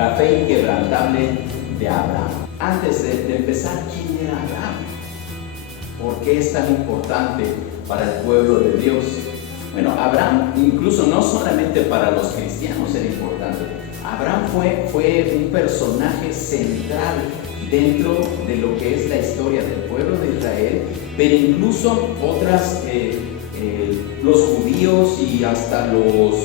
la fe inquebrantable de Abraham. Antes de empezar, ¿quién era Abraham? ¿Por qué es tan importante para el pueblo de Dios? Bueno, Abraham, incluso no solamente para los cristianos era importante. Abraham fue un personaje central dentro de lo que es la historia del pueblo de Israel, pero incluso los judíos y hasta los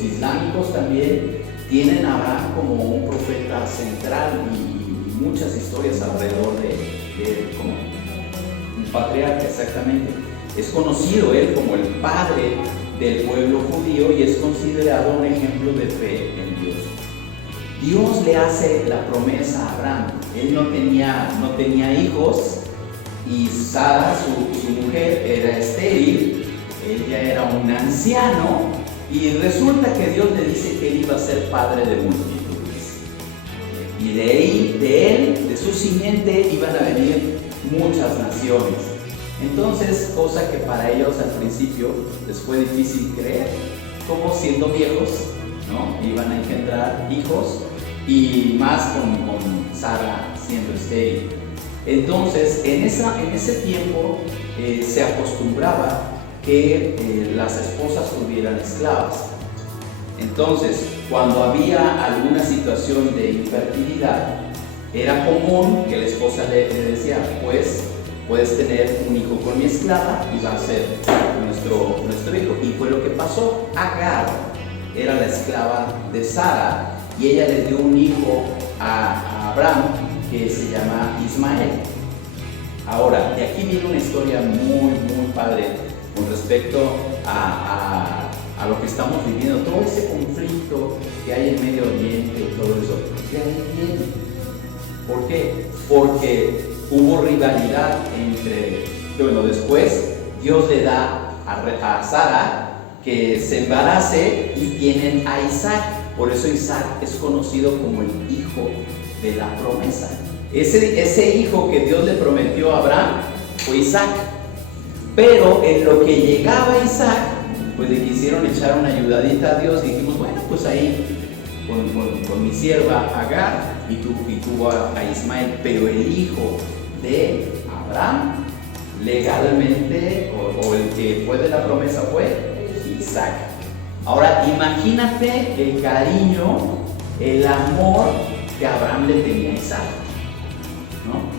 islámicos también tienen a Abraham como un profeta central y muchas historias alrededor de él, como un patriarca exactamente. Es conocido él como el padre del pueblo judío y es considerado un ejemplo de fe en Dios. Dios le hace la promesa a Abraham. Él no tenía hijos y Sara, su mujer, era estéril. Él ya era un anciano y resulta que Dios le dice que él iba a ser padre de multitudes. Y de su simiente iban a venir muchas naciones. Entonces, cosa que para ellos al principio les fue difícil creer, como siendo viejos, ¿no? Iban a engendrar hijos y más con Sara siendo estéril. Entonces, en ese tiempo se acostumbraba que las esposas tuvieran esclavas. Entonces, cuando había alguna situación de infertilidad, era común que la esposa le decía, pues, puedes tener un hijo con mi esclava y va a ser nuestro hijo. Y fue lo que pasó. Agar era la esclava de Sara y ella le dio un hijo a Abraham que se llama Ismael. Ahora, de aquí viene una historia muy, muy padre con respecto a lo que estamos viviendo, todo ese conflicto que hay en Medio Oriente y todo eso. De ahí viene. ¿Por qué? Porque hubo rivalidad después Dios le da a Sara que se embarace y tienen a Isaac. Por eso Isaac es conocido como el hijo de la promesa. Ese hijo que Dios le prometió a Abraham fue Isaac. Pero en lo que llegaba Isaac, pues le quisieron echar una ayudadita a Dios y dijimos, bueno, pues ahí con mi sierva Agar y tuvo a Ismael. Pero el hijo de Abraham legalmente o el que fue de la promesa fue Isaac. Ahora imagínate el cariño, el amor que Abraham le tenía a Isaac, ¿no?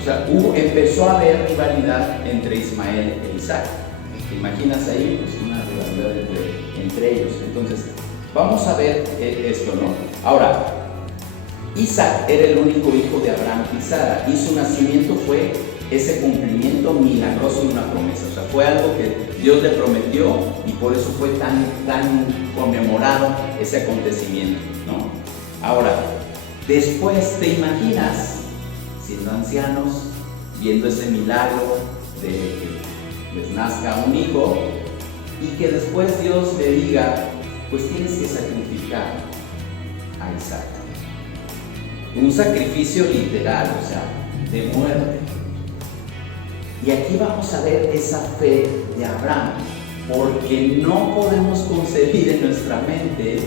O sea, empezó a haber rivalidad entre Ismael e Isaac. ¿Te imaginas ahí? Pues una rivalidad entre ellos. Entonces, vamos a ver esto, ¿no? Ahora, Isaac era el único hijo de Abraham y Sara, y su nacimiento fue ese cumplimiento milagroso de una promesa. O sea, fue algo que Dios le prometió y por eso fue tan conmemorado ese acontecimiento, ¿no? Ahora, después te imaginas siendo ancianos, viendo ese milagro de que les nazca un hijo y que después Dios le diga, pues tienes que sacrificar a Isaac. Un sacrificio literal, o sea, de muerte. Y aquí vamos a ver esa fe de Abraham, porque no podemos concebir en nuestra mente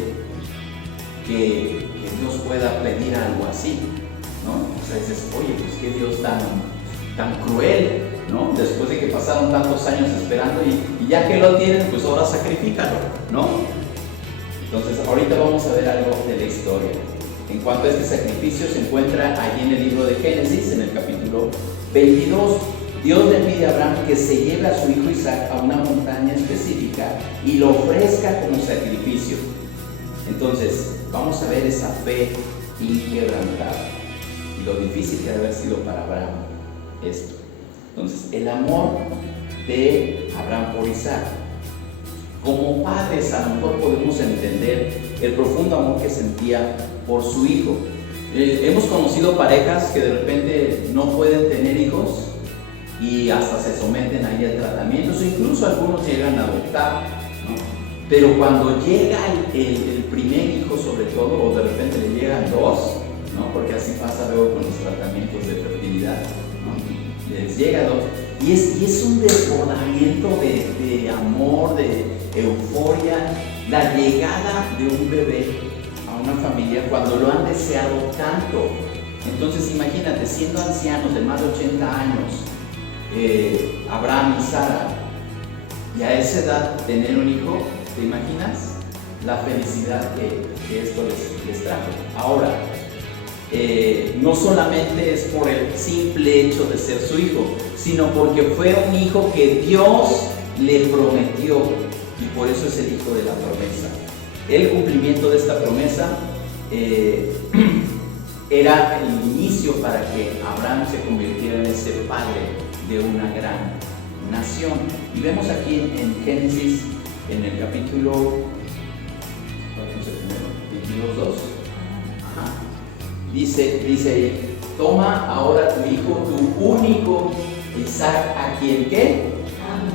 que Dios pueda pedir algo así, ¿no? O sea, dices, oye, pues qué Dios tan cruel, ¿no? Después de que pasaron tantos años esperando y ya que lo tienen, pues ahora sacrifícalo, ¿no? Entonces, ahorita vamos a ver algo de la historia. En cuanto a este sacrificio, se encuentra allí en el libro de Génesis, en el capítulo 22. Dios le pide a Abraham que se lleve a su hijo Isaac a una montaña específica y lo ofrezca como sacrificio. Entonces, vamos a ver esa fe inquebrantable y lo difícil que debe haber sido para Abraham esto. Entonces, el amor de Abraham por Isaac. Como padres, a lo mejor podemos entender el profundo amor que sentía por su hijo. Hemos conocido parejas que de repente no pueden tener hijos y hasta se someten ahí a tratamientos, o incluso algunos llegan a adoptar, ¿no? Pero cuando llega el primer hijo, sobre todo, o de repente le llegan dos, ¿no? Porque así pasa luego con los tratamientos de fertilidad, ¿no? Les llega dos, y es un desbordamiento de amor, de euforia, la llegada de un bebé a una familia cuando lo han deseado tanto. Entonces imagínate, siendo ancianos de más de 80 años, Abraham y Sara, y a esa edad tener un hijo, ¿te imaginas la felicidad que esto les trajo? Ahora, no solamente es por el simple hecho de ser su hijo, sino porque fue un hijo que Dios le prometió, y por eso es el hijo de la promesa. El cumplimiento de esta promesa era el inicio para que Abraham se convirtiera en ese padre de una gran nación. Y vemos aquí en Génesis, en el capítulo 2, dice, toma ahora tu hijo, tu único Isaac, a quien ¿qué?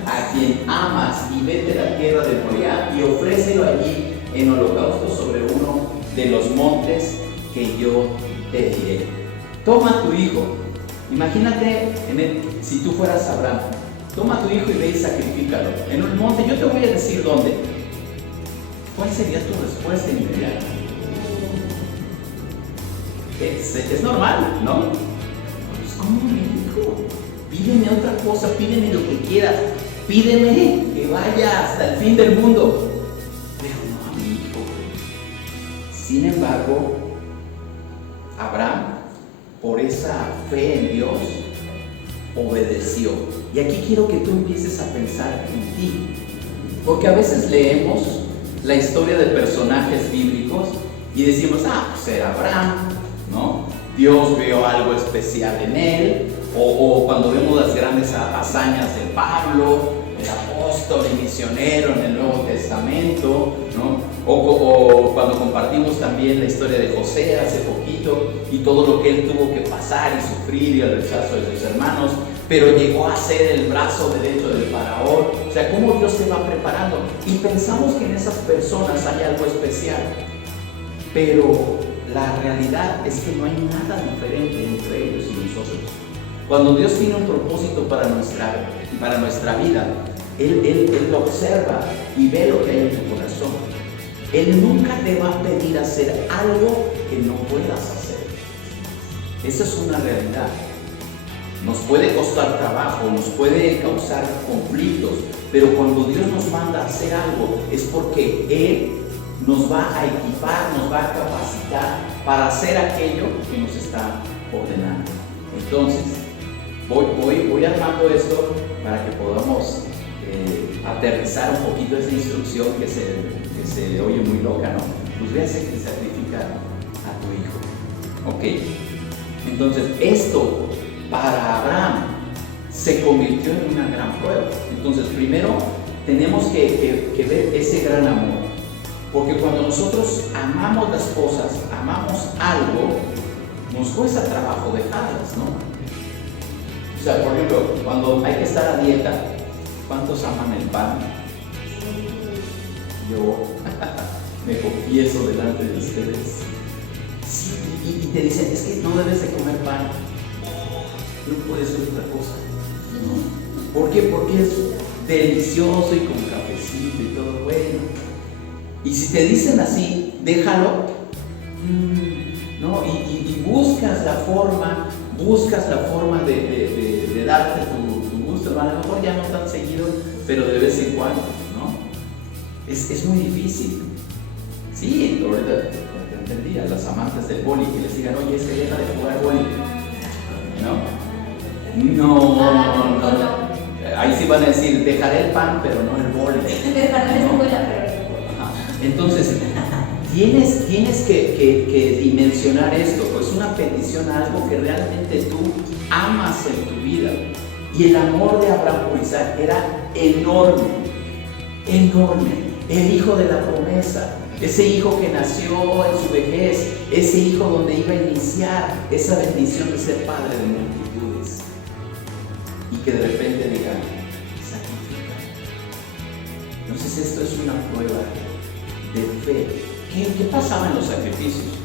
A quien amas, y vete a la tierra de Moriah y ofrécelo allí en holocausto sobre uno de los montes que yo te diré. Toma tu hijo. Imagínate si tú fueras Abraham. Toma tu hijo y ve y sacrifícalo en un monte. Yo te voy a decir dónde. ¿Cuál sería tu respuesta inmediata? Es normal, ¿no? Pues, ¿cómo mi hijo? Pídeme otra cosa, pídeme lo que quieras. Pídeme que vaya hasta el fin del mundo. Pero no a mi hijo. Sin embargo, Abraham, por esa fe en Dios, obedeció. Y aquí quiero que tú empieces a pensar en ti. Porque a veces leemos la historia de personajes bíblicos y decimos, pues era Abraham, ¿no? Dios vio algo especial en él. O cuando vemos las grandes hazañas de Pablo, el apóstol y misionero en el Nuevo Testamento, ¿no? O cuando compartimos también la historia de José hace poquito y todo lo que él tuvo que pasar y sufrir y el rechazo de sus hermanos, pero llegó a ser el brazo derecho del faraón. O sea, cómo Dios te va preparando. Y pensamos que en esas personas hay algo especial, pero la realidad es que no hay nada diferente entre ellos y nosotros. Cuando Dios tiene un propósito para nuestra vida, Él lo observa y ve lo que hay en tu corazón. Él nunca te va a pedir hacer algo que no puedas hacer. Esa es una realidad. Nos puede costar trabajo, nos puede causar conflictos, pero cuando Dios nos manda a hacer algo es porque Él nos va a equipar, nos va a capacitar para hacer aquello que nos está ordenando. Entonces, voy armando esto para que podamos aterrizar un poquito esa instrucción que se oye muy loca, ¿no? Pues ve a sacrificar a tu hijo. Ok, entonces esto para Abraham se convirtió en una gran prueba. Entonces primero tenemos que ver ese gran amor, porque cuando nosotros amamos las cosas, amamos algo, nos cuesta trabajo dejarlas, ¿no? O sea, por ejemplo, cuando hay que estar a dieta, ¿cuántos aman el pan? Yo me confieso delante de ustedes. Sí, y te dicen, es que no debes de comer pan. No puedes hacer otra cosa, ¿no? ¿Por qué? Porque es delicioso y con cafecito y todo bueno. Y si te dicen así, déjalo, ¿no? Y buscas la forma de darte tu gusto, a lo mejor ya no tan seguido, pero de vez en cuando, ¿no? Es muy difícil. Sí, ahorita entendí a las amantes del boli que les digan, oye, es que deja de jugar boli, ¿no? No. Ahí sí van a decir, dejaré el pan, pero no el boli. Entonces, tienes que dimensionar esto, pues una petición a algo que realmente tú amas en tu vida. Y el amor de Abraham por Isaac era enorme, el hijo de la promesa, ese hijo que nació en su vejez, ese hijo donde iba a iniciar esa bendición de ser padre de multitudes, y que de repente diga, sacrifica. Entonces esto es una prueba de fe. ¿Qué pasaba en los sacrificios?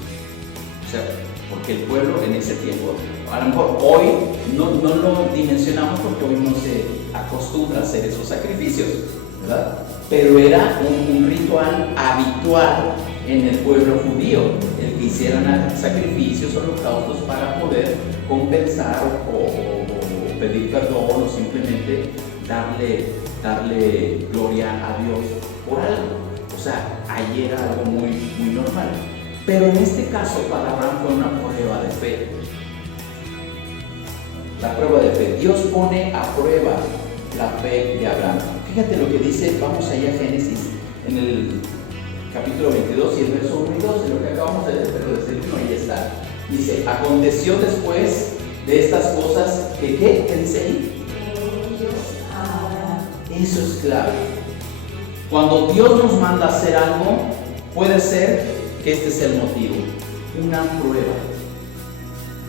O sea, porque el pueblo en ese tiempo, a lo mejor hoy no lo dimensionamos porque hoy no se acostumbra a hacer esos sacrificios, ¿verdad? Pero era un ritual habitual en el pueblo judío, el que hicieran sacrificios, holocaustos para poder compensar o pedir perdón o simplemente darle gloria a Dios por algo. O sea, ahí era algo muy, muy normal. Pero en este caso para Abraham fue una prueba de fe. La prueba de fe. Dios pone a prueba la fe de Abraham. Fíjate lo que dice, vamos allá a Génesis, en el capítulo 22 y el verso 1 y 2, de lo que acabamos de leer, pero desde el 1 ahí está. Dice, aconteció después de estas cosas, que ¿qué? ¿Qué dice ahí? Eso es clave. Cuando Dios nos manda a hacer algo, puede ser que este sea el motivo, una prueba.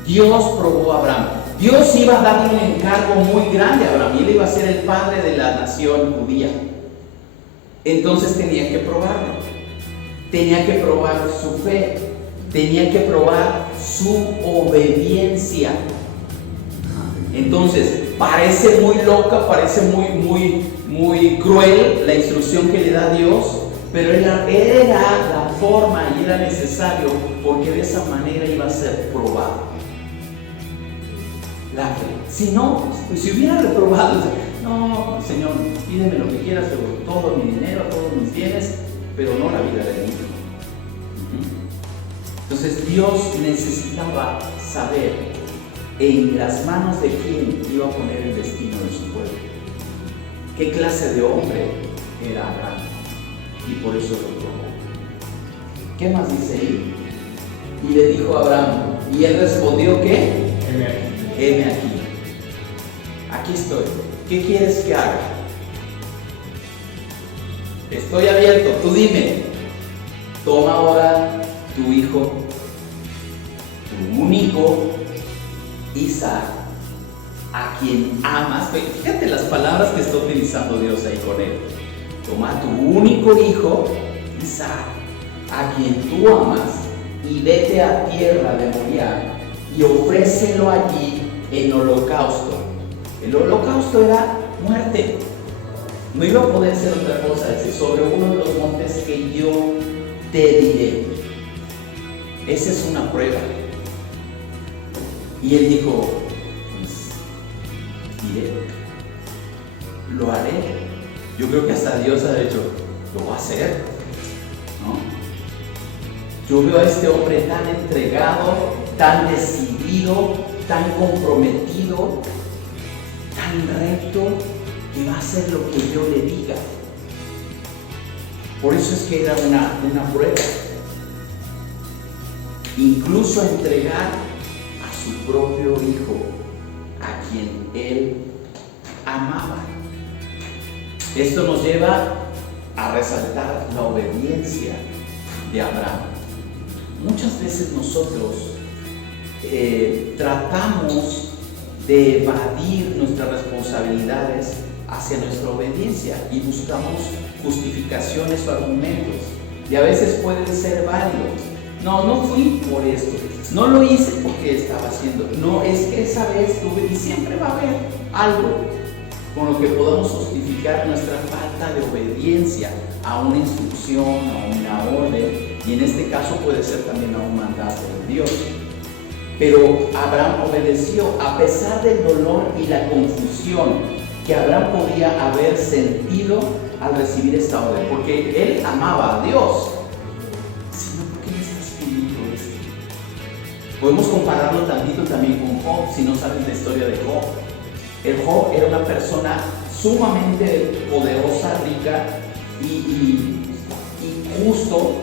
Dios probó a Abraham. Dios iba a darle un encargo muy grande a Abraham, y él iba a ser el padre de la nación judía. Entonces tenía que probarlo, tenía que probar su fe, tenía que probar su obediencia. Entonces, parece muy loca, parece muy cruel la instrucción que le da Dios, pero era la forma y era necesario, porque de esa manera iba a ser probado la fe. Si no, pues si hubiera reprobado, no, Señor, pídeme lo que quieras, todo mi dinero, todos mis bienes, pero no la vida de mi hijo. Entonces Dios necesitaba saber en las manos de quién iba a poner el destino de su pueblo. ¿Qué clase de hombre era Abraham? Y por eso lo probó. ¿Qué más dice ahí? Y le dijo a Abraham, y él respondió, ¿qué? Heme aquí. Aquí estoy. ¿Qué quieres que haga? Estoy abierto, tú dime. Toma ahora tu hijo, tu único Isaac, a quien amas. Fíjate las palabras que está utilizando Dios ahí con él. Toma tu único hijo, Isaac, a quien tú amas, y vete a tierra de Moriah y ofrécelo allí en holocausto. El holocausto era muerte. No iba a poder ser otra cosa, es sobre uno de los montes que yo te diré. Esa es una prueba. Y él dijo, pues, iré, lo haré. Yo creo que hasta Dios ha dicho, lo va a hacer, ¿no? Yo veo a este hombre tan entregado, tan decidido, tan comprometido, tan recto, que va a hacer lo que yo le diga. Por eso es que era una prueba. Incluso entregar a su propio hijo, a quien él amaba. Esto nos lleva a resaltar la obediencia de Abraham. Muchas veces nosotros tratamos de evadir nuestras responsabilidades hacia nuestra obediencia y buscamos justificaciones o argumentos, y a veces pueden ser válidos. No fui por esto, no lo hice porque estaba haciendo, no, es que esa vez tuve, y siempre va a haber algo con lo que podamos justificar nuestra falta de obediencia a una instrucción, a una orden, y en este caso puede ser también a un mandato de Dios. Pero Abraham obedeció a pesar del dolor y la confusión que Abraham podía haber sentido al recibir esta orden, porque él amaba a Dios. Señor, ¿por qué me estás pidiendo esto? Podemos compararlo tantito también con Job, si no saben la historia de Job. El Job era una persona sumamente poderosa, rica y justo,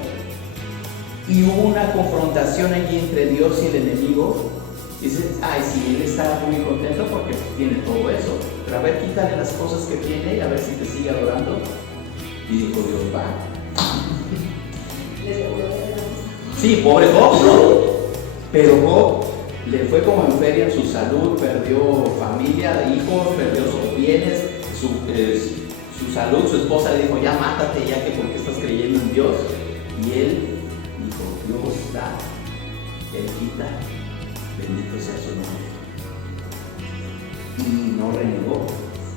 y hubo una confrontación allí entre Dios y el enemigo. Y dices, ay, sí, él está muy contento porque tiene todo eso, pero a ver, quítale las cosas que tiene y a ver si te sigue adorando. Y dijo Dios, va. Sí, pobre Job, ¿no? Pero Job le fue como en feria en su salud, perdió familia, hijos, perdió sus bienes, su salud. Su esposa le dijo, ya mátate, ya que porque estás creyendo en Dios. Y él dijo, Dios da, él quita, bendito sea su nombre. Y no renegó.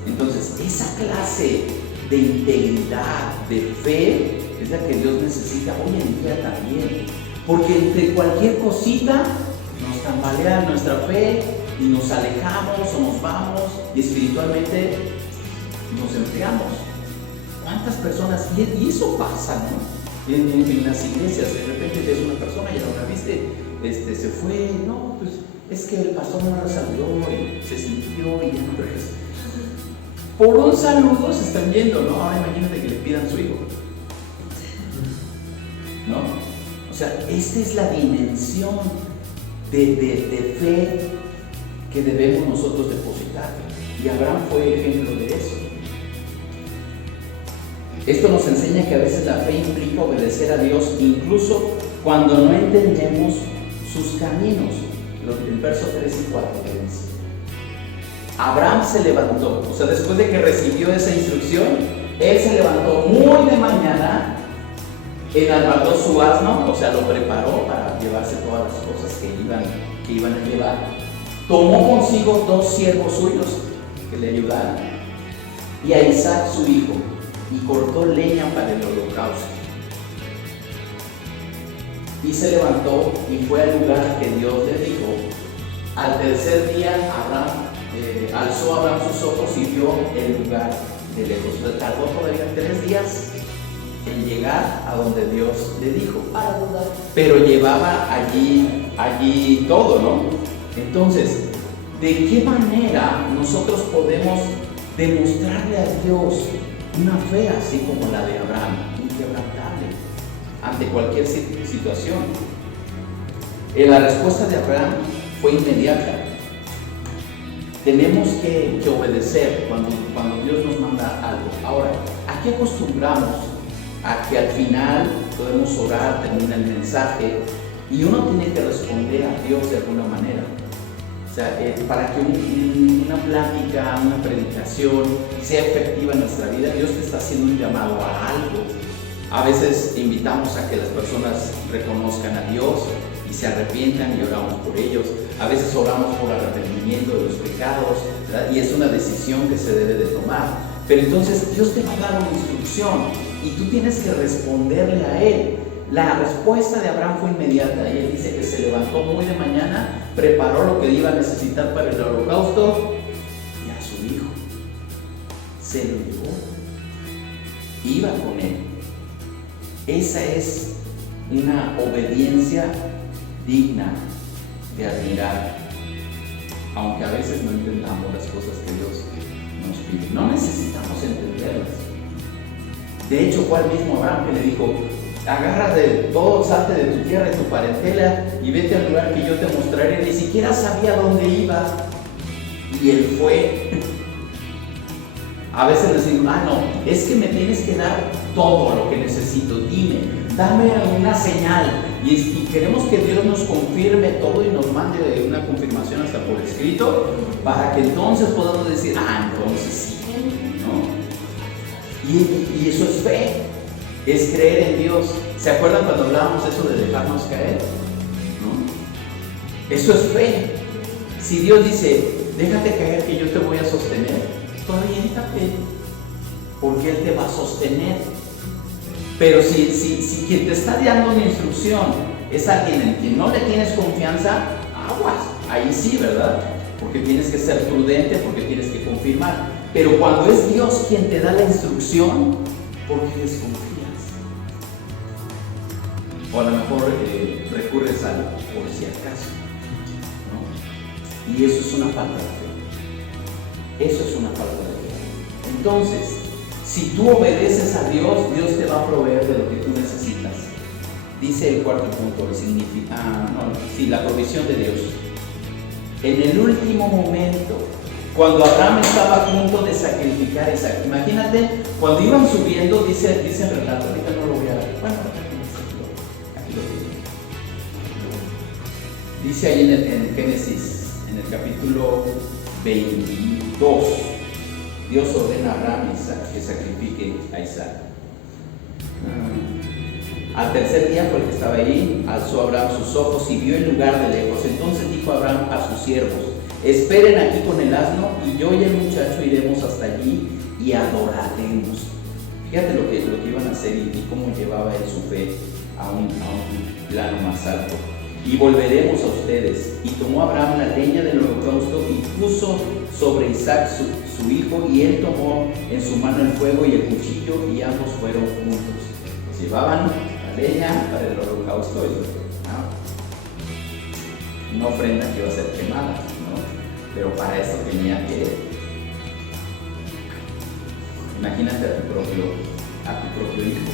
Entonces, esa clase de integridad, de fe, es la que Dios necesita hoy en día también. Porque entre cualquier cosita nos tambalea nuestra fe y nos alejamos o nos vamos y espiritualmente nos enfriamos. ¿Cuántas personas? Y eso pasa, ¿no? En las iglesias, de repente ves una persona y ahora viste, se fue, no, pues es que el pastor no la saludó y se sintió y ya no regresó. Por un saludo se están yendo, ¿no? Ahora imagínate que le pidan su hijo, ¿no? O sea, esta es la dimensión de fe que debemos nosotros depositar. Y Abraham fue ejemplo de eso. Esto nos enseña que a veces la fe implica obedecer a Dios incluso cuando no entendemos sus caminos. El verso 3 y 4 dice: Abraham se levantó, o sea, después de que recibió esa instrucción, él se levantó muy de mañana, enalbardó su asno, o sea, lo preparó para llevarse todas las cosas que iban a llevar. Tomó consigo 2 siervos suyos que le ayudaran y a Isaac su hijo, y cortó leña para el holocausto. Y se levantó y fue al lugar que Dios le dijo. Al tercer día alzó Abraham sus ojos y vio el lugar de lejos. Pero tardó todavía 3 días en llegar a donde Dios le dijo. Pero llevaba allí todo, ¿no? Entonces, ¿de qué manera nosotros podemos demostrarle a Dios una fe así como la de Abraham, inquebrantable ante cualquier situación? La respuesta de Abraham fue inmediata. Tenemos que obedecer cuando Dios nos manda algo. Ahora, aquí acostumbramos a que al final podemos orar, termina el mensaje y uno tiene que responder a Dios de alguna manera. O sea, para que una plática, una predicación sea efectiva en nuestra vida, Dios te está haciendo un llamado a algo. A veces invitamos a que las personas reconozcan a Dios y se arrepientan y oramos por ellos. A veces oramos por el arrepentimiento de los pecados, ¿verdad? Y es una decisión que se debe de tomar. Pero entonces Dios te va a dar una instrucción y tú tienes que responderle a Él. La respuesta de Abraham fue inmediata. Y él dice que se levantó muy de mañana, preparó lo que iba a necesitar para el holocausto y a su hijo se lo llevó. Iba con él. Esa es una obediencia digna de admirar, aunque a veces no entendamos las cosas que Dios nos pide. No necesitamos entenderlas. De hecho, fue al mismo Abraham que le dijo: agarra de todo, salte de tu tierra, de tu parentela y vete al lugar que yo te mostraré. Ni siquiera sabía dónde iba y él fue. A veces decimos: no, es que me tienes que dar todo lo que necesito, dame una señal. Y queremos que Dios nos confirme todo y nos mande una confirmación hasta por escrito, para que entonces podamos decir: entonces sí, ¿no? Y eso es fe. Es creer en Dios. ¿Se acuerdan cuando hablábamos eso de dejarnos caer? ¿No? Eso es fe. Si Dios dice: déjate caer que yo te voy a sostener, tú aviéntate, porque Él te va a sostener. Pero si quien te está dando una instrucción es alguien en quien no le tienes confianza, aguas, ahí sí, ¿verdad? Porque tienes que ser prudente, porque tienes que confirmar. Pero cuando es Dios quien te da la instrucción, ¿por qué desconfías? O a lo mejor recurres a algo por si acaso, ¿no? Y eso es una falta de fe. Eso es una falta de fe. Entonces, si tú obedeces a Dios, Dios te va a proveer de lo que tú necesitas. Dice el cuarto punto, la provisión de Dios. En el último momento, cuando Abraham estaba a punto de sacrificar a Isaac, imagínate, cuando iban subiendo, dice el relato, ahorita no lo voy a ver. Bueno, aquí lo tengo. Dice ahí en Génesis, en el capítulo 22, Dios ordena a Abraham que sacrifique a Isaac. Al tercer día, porque estaba ahí, alzó Abraham sus ojos y vio el lugar de lejos. Entonces dijo Abraham a sus siervos: esperen aquí con el asno, y yo y el muchacho iremos hasta allí y adoraremos. Fíjate lo que iban a hacer y cómo llevaba él su fe a un plano más alto. Y volveremos a ustedes. Y tomó Abraham la leña del holocausto y puso sobre Isaac su hijo, y él tomó en su mano el fuego y el cuchillo, y ambos fueron juntos. Pues llevaban la leña para el holocausto y una ofrenda que iba a ser quemada, ¿no? Pero para eso tenía que, imagínate a tu propio hijo.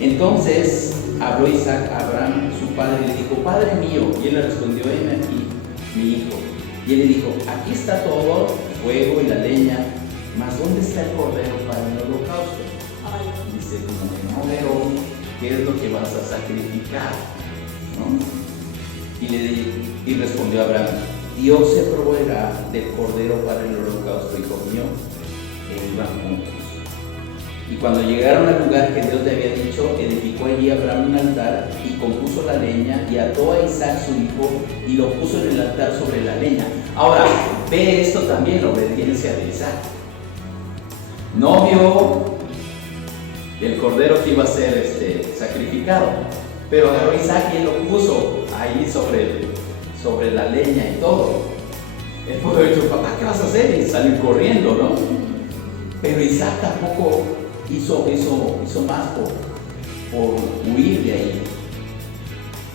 Entonces habló Isaac a Abraham, su padre, y le dijo: Padre mío. Y él le respondió: heme aquí, mi hijo. Y él le dijo: aquí está todo, el fuego y la leña, mas ¿dónde está el cordero para el holocausto? Dice, como que no veo qué es lo que vas a sacrificar, ¿no? Y respondió Abraham: Dios se proveerá del cordero para el holocausto, hijo mío. E iban juntos. Y cuando llegaron al lugar que Dios le había dicho, edificó allí Abraham un altar y compuso la leña y ató a Isaac su hijo y lo puso en el altar sobre la leña. Ahora, ve esto también, la obediencia de Isaac. No vio el cordero que iba a ser sacrificado, pero agarró a Isaac y él lo puso ahí sobre la leña y todo. Él pudo haber dicho: papá, ¿qué vas a hacer? Y salir corriendo, ¿no? Pero Isaac tampoco hizo más por huir de ahí.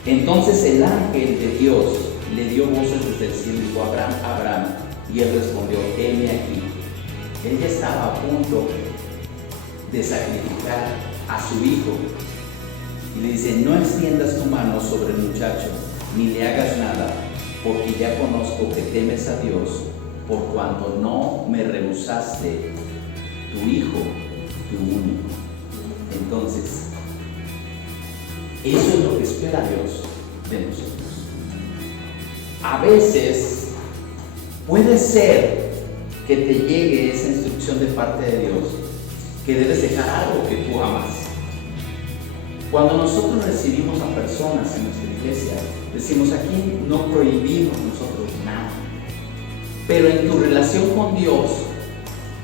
Entonces el ángel de Dios le dio voces desde el cielo y dijo: Abraham, Abraham. Y él respondió: heme aquí. Él ya estaba a punto de sacrificar a su hijo. Y le dice: no extiendas tu mano sobre el muchacho, ni le hagas nada, porque ya conozco que temes a Dios, por cuanto no me rehusaste tu hijo, tu único. Entonces, eso es lo que espera Dios de nosotros. A veces puede ser que te llegue esa instrucción de parte de Dios, que debes dejar algo que tú amas. Cuando nosotros recibimos a personas en nuestra iglesia, decimos: aquí no prohibimos nosotros nada, pero en tu relación con Dios,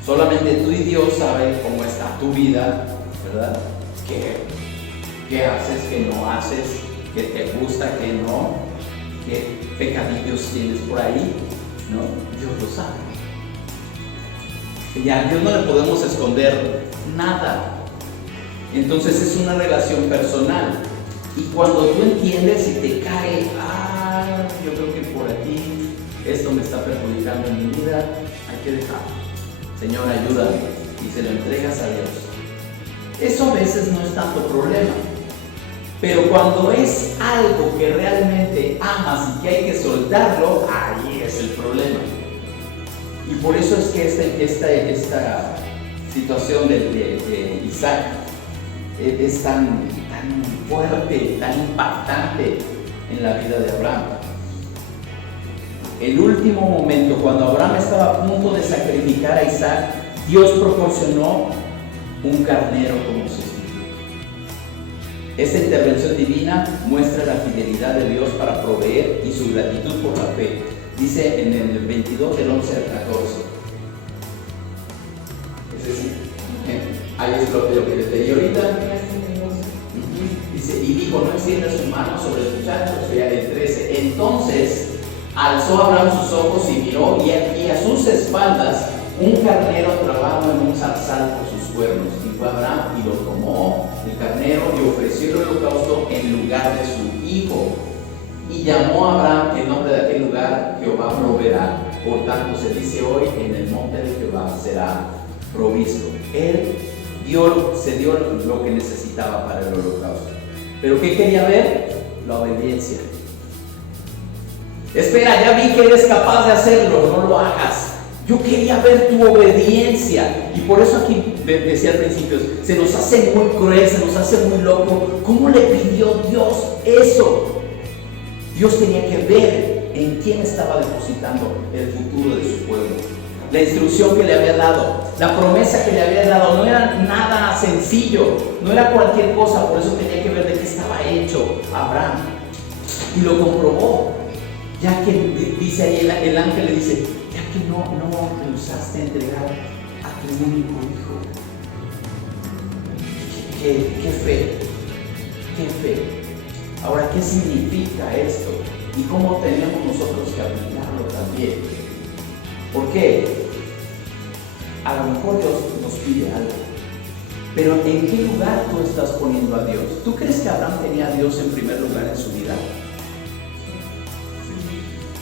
solamente tú y Dios saben cómo está tu vida, ¿verdad? ¿Qué haces, qué no haces? ¿Qué te gusta, qué no? ¿Qué pecadillos tienes por ahí? ¿No? Dios lo sabe. Y a Dios no le podemos esconder nada. Entonces es una relación personal. Y cuando tú entiendes y te cae: yo creo que por aquí esto me está perjudicando en mi vida, hay que dejarlo. Señor, ayúdame, y se lo entregas a Dios. Eso a veces no es tanto problema, pero cuando es algo que realmente amas y que hay que soltarlo, ahí es el problema. Y por eso es que esta situación de Isaac es tan fuerte, tan impactante en la vida de Abraham. El último momento, cuando Abraham estaba a punto de sacrificar a Isaac, Dios proporcionó un carnero como sustituto. Esta intervención divina muestra la fidelidad de Dios para proveer y su gratitud por la fe. Dice en el 22 del 11 al 14. Es decir, ahí es lo que les leí ahorita. Dice: y dijo: no extienda su mano sobre el muchacho. O sea, el 13. Entonces alzó Abraham sus ojos y miró, y aquí a sus espaldas un carnero trabado en un zarzal por sus cuernos. Y fue Abraham y lo tomó, el carnero, y ofreció el holocausto en lugar de su hijo. Y llamó a Abraham el nombre de aquel lugar: Jehová proveerá. Por tanto se dice hoy: en el monte de Jehová será provisto. Él se dio lo que necesitaba para el holocausto. ¿Pero qué quería ver? La obediencia. Espera, ya vi que eres capaz de hacerlo, no lo hagas. Yo quería ver tu obediencia. Y por eso aquí decía al principio, se nos hace muy cruel, se nos hace muy loco. ¿Cómo le pidió Dios eso? Dios tenía que ver en quién estaba depositando el futuro de su pueblo. La instrucción que le había dado, la promesa que le había dado, no era nada sencillo, no era cualquier cosa. Por eso tenía que ver de qué estaba hecho Abraham. Y lo comprobó, ya que dice ahí el ángel le dice: ya que no rehusaste entregar a tu único hijo. qué fe, qué fe. Ahora, ¿qué significa esto? ¿Y cómo tenemos nosotros que aplicarlo también? ¿Por qué? A lo mejor Dios nos pide algo, pero ¿en qué lugar tú estás poniendo a Dios? ¿Tú crees que Abraham tenía a Dios en primer lugar en su vida?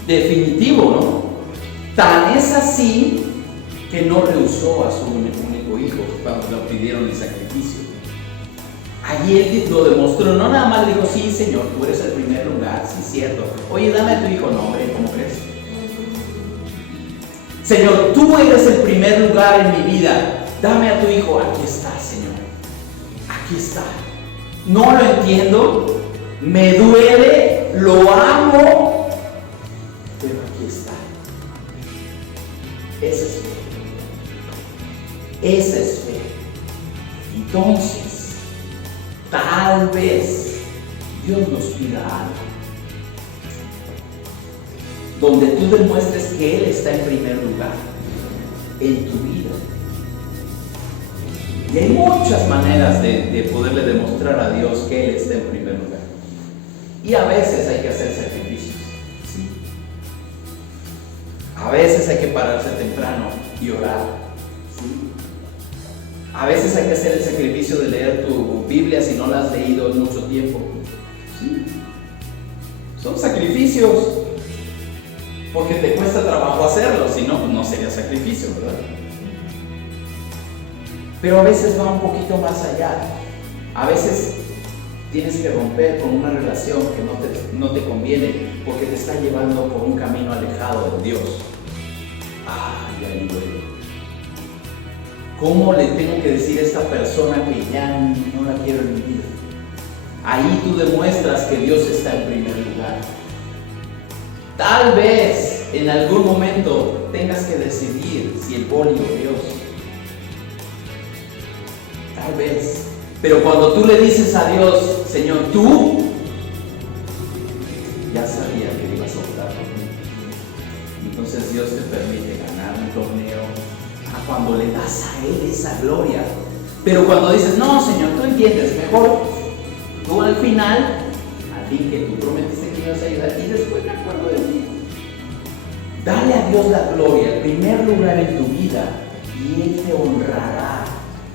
Definitivo, ¿no? Tan es así que no rehusó a su único hijo cuando le pidieron el sacrificio. Allí él lo demostró, no nada más le dijo, sí, Señor, tú eres el primer lugar, sí, cierto. Oye, dame a tu hijo, no, hombre, ¿cómo crees? Señor, tú eres el primer lugar en mi vida, dame a tu hijo. Aquí está, Señor, aquí está. No lo entiendo, me duele, lo amo, pero aquí está. Esa es fe. Esa es fe. Entonces, tal vez Dios nos pida algo donde tú demuestres que Él está en primer lugar en tu vida. Y hay muchas maneras de poderle demostrar a Dios que Él está en primer lugar. Y a veces hay que hacer sacrificios, ¿sí? A veces hay que pararse temprano y orar, ¿sí? A veces hay que hacer el sacrificio de leer tu Biblia si no la has leído en mucho tiempo, ¿sí? Son sacrificios, porque te cuesta trabajo hacerlo, si no, pues no sería sacrificio, ¿verdad? Pero a veces va un poquito más allá. A veces tienes que romper con una relación que no te conviene, porque te está llevando por un camino alejado de Dios. Ay, ahí duele. ¿Cómo le tengo que decir a esta persona que ya no la quiero en mi vida? Ahí tú demuestras que Dios está en primer lugar. Tal vez en algún momento tengas que decidir si el boli o Dios. Tal vez. Pero cuando tú le dices a Dios, Señor, tú, ya sabía que ibas a optar por mí. Entonces Dios te permite ganar un torneo cuando le das a Él esa gloria. Pero cuando dices, no, Señor, tú entiendes, mejor tú al final, al fin que tú prometiste que ibas a ayudar, y después me acuerdo de ti. Dale a Dios la gloria, el primer lugar en tu vida, y Él te honrará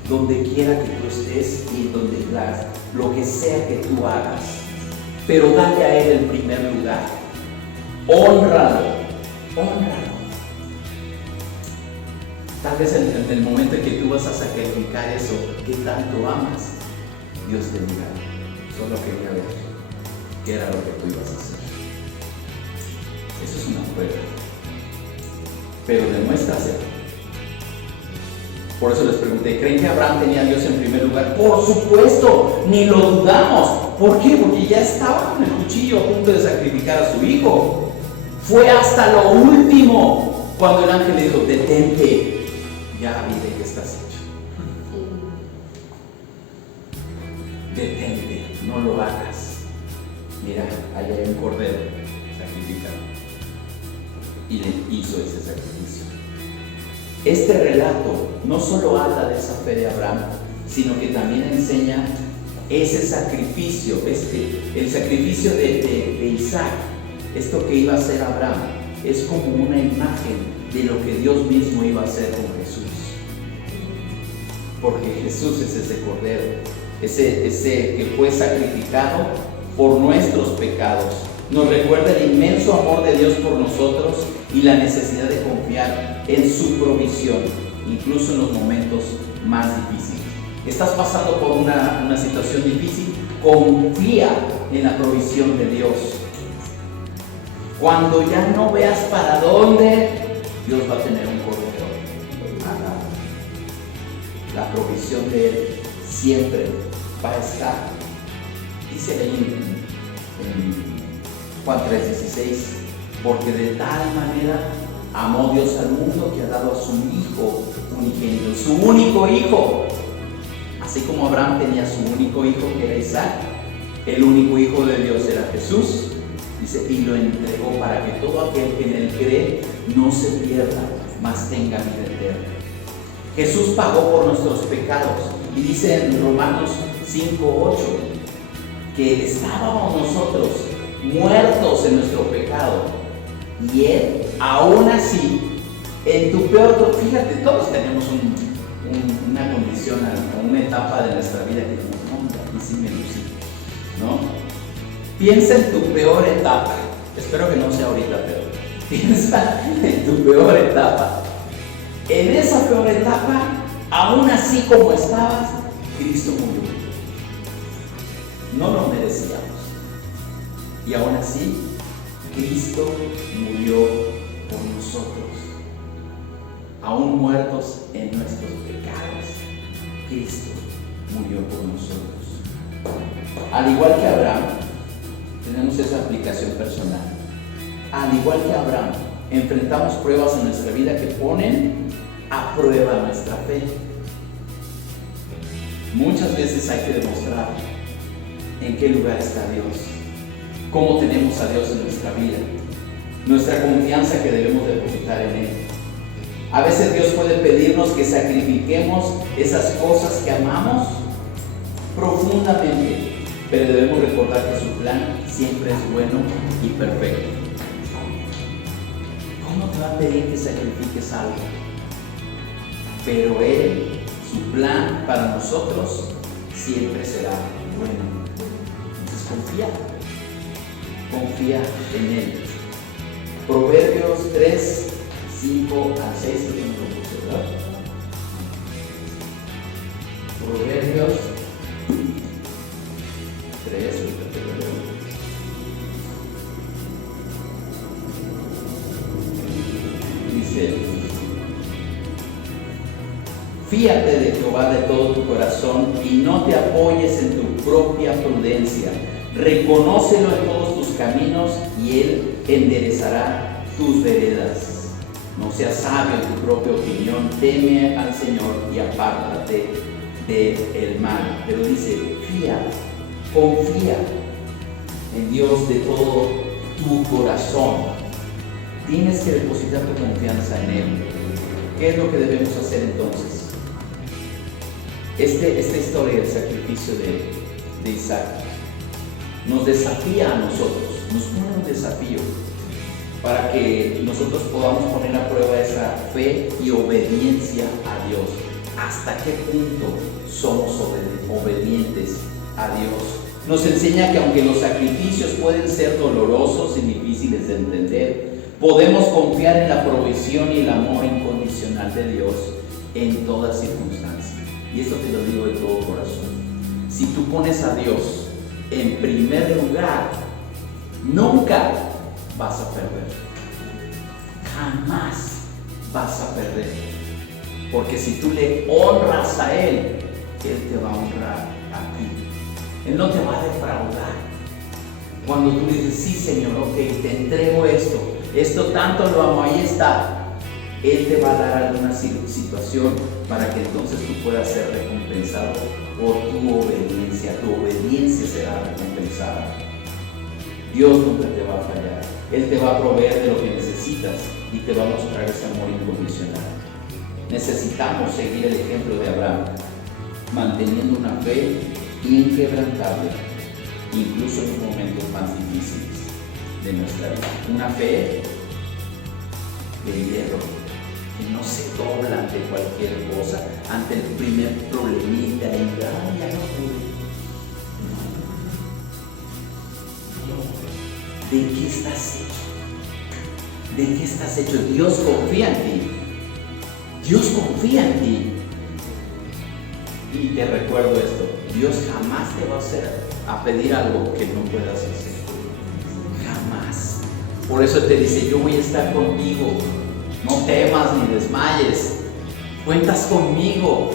donde quiera que tú estés y donde hagas, lo que sea que tú hagas. Pero dale a Él el primer lugar. Hónralo, hónralo. Tal vez en el momento en que tú vas a sacrificar eso que tanto amas, Dios te dirá, solo quería ver qué era lo que tú ibas a hacer. Eso es una prueba. Pero demuéstraselo. Por eso les pregunté, ¿creen que Abraham tenía a Dios en primer lugar? Por supuesto, ni lo dudamos. ¿Por qué? Porque ya estaba con el cuchillo a punto de sacrificar a su hijo. Fue hasta lo último cuando el ángel le dijo, detente, ya vi de qué estás hecho. Detente, no lo hagas. Mira, ahí hay un cordero sacrificado. Y le hizo ese sacrificio. Este relato no solo habla de esa fe de Abraham, sino que también enseña ese sacrificio, el sacrificio de Isaac. Esto que iba a hacer Abraham es como una imagen de lo que Dios mismo iba a hacer con Jesús. Porque Jesús es ese cordero, ese que fue sacrificado por nuestros pecados. Nos recuerda el inmenso amor de Dios por nosotros y la necesidad de confiar en su provisión, incluso en los momentos más difíciles. ¿Estás pasando por una situación difícil? Confía en la provisión de Dios. Cuando ya no veas para dónde, Dios va a tener un cordero. La provisión de Él siempre va a estar. Dice ahí en Juan 3:16, porque de tal manera amó Dios al mundo que ha dado a su Hijo unigénito, su único Hijo. Así como Abraham tenía su único hijo que era Isaac, el único Hijo de Dios era Jesús, dice, y lo entregó para que todo aquel que en Él cree no se pierda, mas tenga vida eterna. Jesús pagó por nuestros pecados. Y dice en Romanos 5:8 que estábamos nosotros muertos en nuestro pecado. Y Él, aún así, en tu peor, fíjate, todos tenemos una condición, una etapa de nuestra vida que decimos, no, aquí sí me lucí, ¿no? Piensa en tu peor etapa. Espero que no sea ahorita, pero piensa en tu peor etapa. En esa peor etapa, aún así como estabas, Cristo murió. No lo merecíamos. Y aún así, Cristo murió por nosotros. Aún muertos en nuestros pecados, Cristo murió por nosotros. Al igual que Abraham, tenemos esa aplicación personal. Al igual que Abraham, enfrentamos pruebas en nuestra vida que ponen a prueba nuestra fe. Muchas veces hay que demostrar en qué lugar está Dios, cómo tenemos a Dios en nuestra vida, nuestra confianza que debemos depositar en Él. A veces Dios puede pedirnos que sacrifiquemos esas cosas que amamos profundamente, pero debemos recordar que su plan siempre es bueno y perfecto. ¿Cómo te va a pedir que sacrifiques algo? Pero Él, su plan para nosotros siempre será bueno. Entonces confía en Él. Proverbios 3, 5 al 6, que tengo que puse, ¿verdad? Proverbios 3, dice: fíate de Jehová de todo tu corazón y no te apoyes en tu propia prudencia. Reconócelo en todos tus caminos y Él enderezará tus veredas. No seas sabio en tu propia opinión, teme al Señor y apártate del mal. Pero dice, confía en Dios de todo tu corazón. Tienes que depositar tu confianza en Él. ¿Qué es lo que debemos hacer entonces? Esta historia del sacrificio de Isaac nos desafía a nosotros, nos pone un desafío para que nosotros podamos poner a prueba esa fe y obediencia a Dios. ¿Hasta qué punto somos obedientes a Dios? Nos enseña que aunque los sacrificios pueden ser dolorosos y difíciles de entender, podemos confiar en la provisión y el amor incondicional de Dios en toda circunstancia. Y esto te lo digo de todo corazón. Si tú pones a Dios en primer lugar, nunca vas a perder. Jamás vas a perder. Porque si tú le honras a Él, Él te va a honrar a ti. Él no te va a defraudar. Cuando tú dices, sí Señor, ok, te entrego esto tanto lo amo, ahí está. Él te va a dar alguna situación para que entonces tú puedas ser recompensado por tu obediencia. Tu obediencia será recompensada. Dios nunca te va a fallar. Él te va a proveer de lo que necesitas y te va a mostrar ese amor incondicional. Necesitamos seguir el ejemplo de Abraham, manteniendo una fe inquebrantable, incluso en los momentos más difíciles de nuestra vida. Una fe de hierro, que no se dobla ante cualquier cosa, ante el primer problemita y ya no pude. ¿De qué estás hecho? ¿De qué estás hecho? Dios confía en ti. Dios confía en ti. Y te recuerdo esto: Dios jamás te va a hacer a pedir algo que no puedas hacer. Jamás. Por eso te dice: yo voy a estar contigo. No temas ni desmayes. Cuentas conmigo.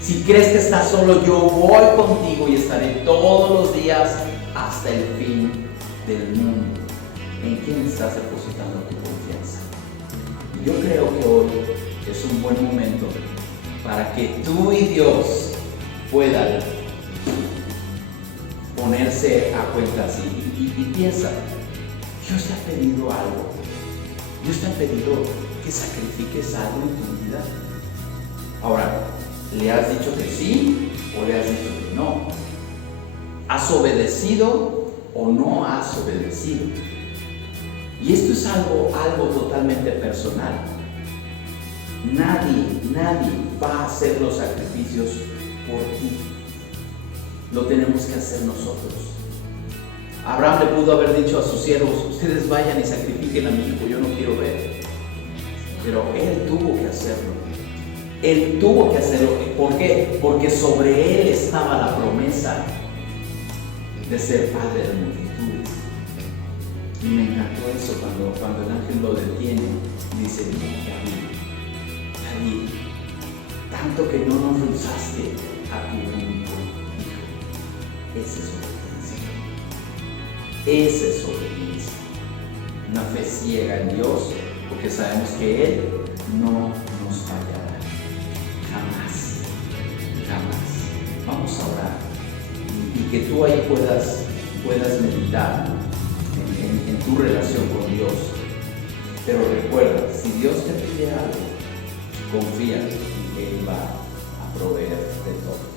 Si crees que estás solo, yo voy contigo y estaré todos los días hasta el fin del mundo. ¿En quién estás depositando tu confianza? Yo creo que hoy es un buen momento para que tú y Dios puedan ponerse a cuentas y piensa: Dios te ha pedido algo. Dios te ha pedido que sacrifiques algo en tu vida. Ahora, ¿le has dicho que sí o le has dicho que no? ¿Has obedecido o no has obedecido? Y esto es algo totalmente personal. Nadie va a hacer los sacrificios por ti. Lo tenemos que hacer nosotros. Abraham le pudo haber dicho a sus siervos: ustedes vayan y sacrifiquen a mi hijo, yo no quiero ver. Pero él tuvo que hacerlo. Él tuvo que hacerlo. ¿Por qué? Porque sobre él estaba la promesa de ser padre de multitudes. Y me encantó eso cuando el ángel lo detiene y dice: David, tanto que no nos rehusaste a tu único hijo. Esa es obediencia. Esa es obediencia. Una fe ciega en Dios, porque sabemos que Él no nos fallará. Jamás. Vamos a orar. Y que tú ahí puedas meditar en tu relación con Dios. Pero recuerda, si Dios te pide algo, confía en que Él va a proveer de todo.